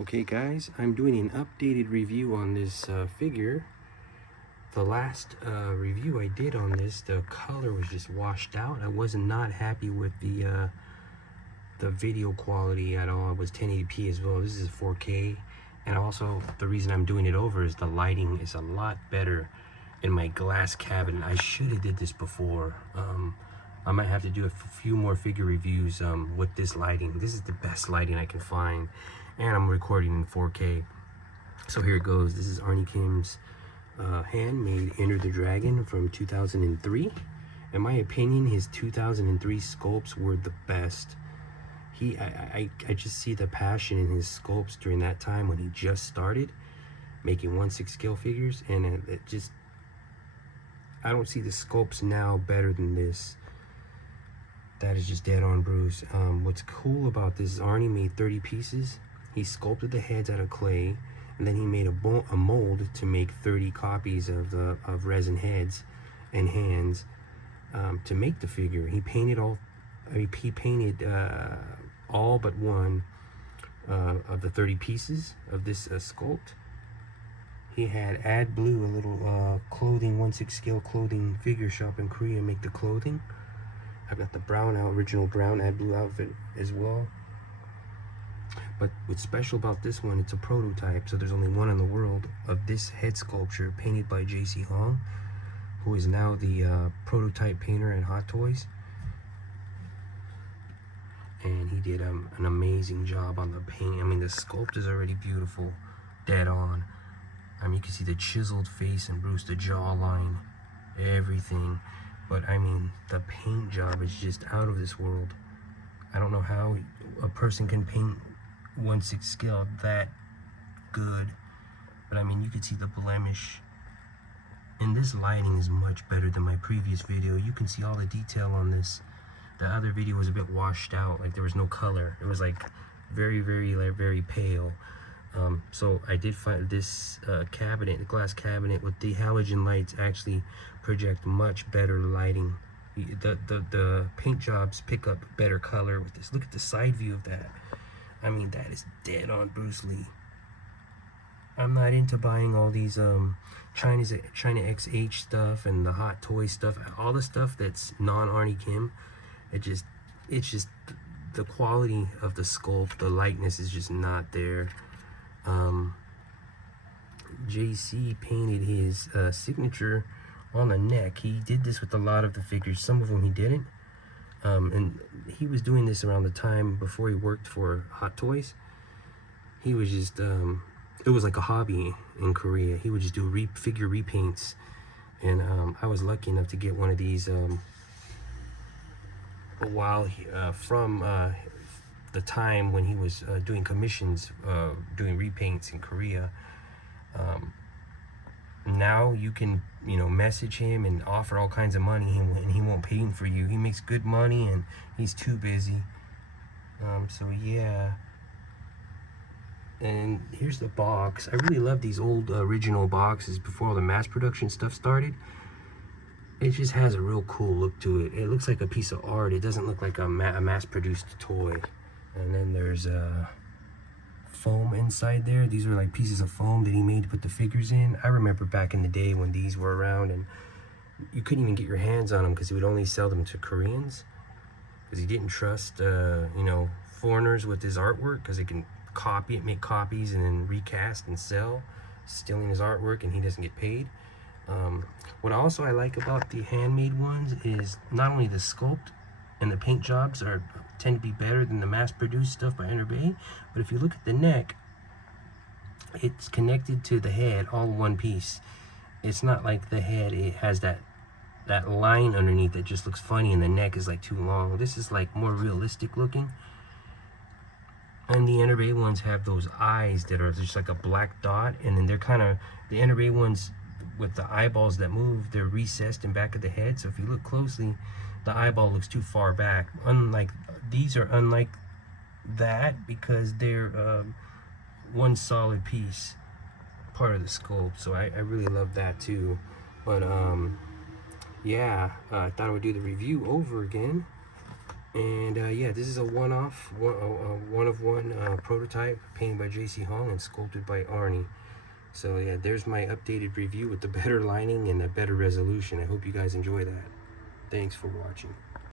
Okay guys, I'm doing an updated review on this figure. The last review I did on this, the color was just washed out. I was not happy with the video quality at all. It was 1080p as well. This is 4K. And also, the reason I'm doing it over is the lighting is a lot better in my glass cabinet. I should have did this before. I might have to do a few more figure reviews with this lighting. This is the best lighting I can find. And I'm recording in 4K. So here it goes. This is Arnie Kim's handmade Enter the Dragon from 2003. In my opinion, his 2003 sculpts were the best. I just see the passion in his sculpts during that time when he just started making 1/6 scale figures, and it just, I don't see the sculpts now better than this. That is just dead on Bruce. What's cool about this is Arnie made 30 pieces. He sculpted the heads out of clay, and then he made a mold to make 30 copies of resin heads and hands to make the figure. He painted all but one of the 30 pieces of this sculpt. He had AdBlue, a little clothing 1/6 scale clothing figure shop in Korea, make the clothing. I've got the original brown AdBlue outfit as well. But what's special about this one, it's a prototype, so there's only one in the world of this head sculpture painted by JC Hong, who is now the prototype painter at Hot Toys. And he did an amazing job on the paint. I mean, the sculpt is already beautiful, dead on. I mean, you can see the chiseled face and Bruce, the jawline, everything. But I mean, the paint job is just out of this world. I don't know how a person can paint 1/6 scale that good, but I mean, you can see the blemish, and this lighting is much better than my previous video. You can see all the detail on this. The other video was a bit washed out, like there was no color. It was like very pale. So I did find this cabinet, the glass cabinet with the halogen lights, actually project much better lighting. The paint jobs pick up better color with this. Look at the side view of that. I mean, that is dead on Bruce Lee. I'm not into buying all these China XH stuff and the Hot Toy stuff, all the stuff that's non-Arnie Kim. It's just the quality of the sculpt, the lightness is just not there. JC painted his signature on the neck. He did this with a lot of the figures. Some of them he didn't. And he was doing this around the time before he worked for Hot Toys. He was just, it was like a hobby in Korea. He would just do figure repaints. And I was lucky enough to get one of these from the time when he was doing commissions, doing repaints in Korea. Now you can, message him and offer all kinds of money, and he won't paint for you. He makes good money, and he's too busy. So yeah. And here's the box. I really love these old original boxes before all the mass production stuff started. It just has a real cool look to it. It looks like a piece of art. It doesn't look like a mass-produced toy. And then there's foam inside there. These were like pieces of foam that he made to put the figures in. I remember back in the day when these were around, and you couldn't even get your hands on them because he would only sell them to Koreans, because he didn't trust foreigners with his artwork, because they can copy it, make copies, and then recast and sell, stealing his artwork, and he doesn't get paid. What also I like about the handmade ones is not only the sculpt and the paint jobs tend to be better than the mass-produced stuff by Enter Bay, but if you look at the neck, it's connected to the head all one piece. It's not like the head, it has that line underneath that just looks funny, and the neck is like too long. This is like more realistic looking. And the Enter Bay ones have those eyes that are just like a black dot, and then they're kind of, the Enter Bay ones with the eyeballs that move, they're recessed in back of the head. So if you look closely, the eyeball looks too far back. These are unlike that because they're one solid piece, part of the sculpt. So I really love that too. But yeah, I thought I would do the review over again. And yeah, this is a one-off, one-of-one prototype painted by J.C. Hong and sculpted by Arnie. So yeah, there's my updated review with the better lining and the better resolution. I hope you guys enjoy that. Thanks for watching.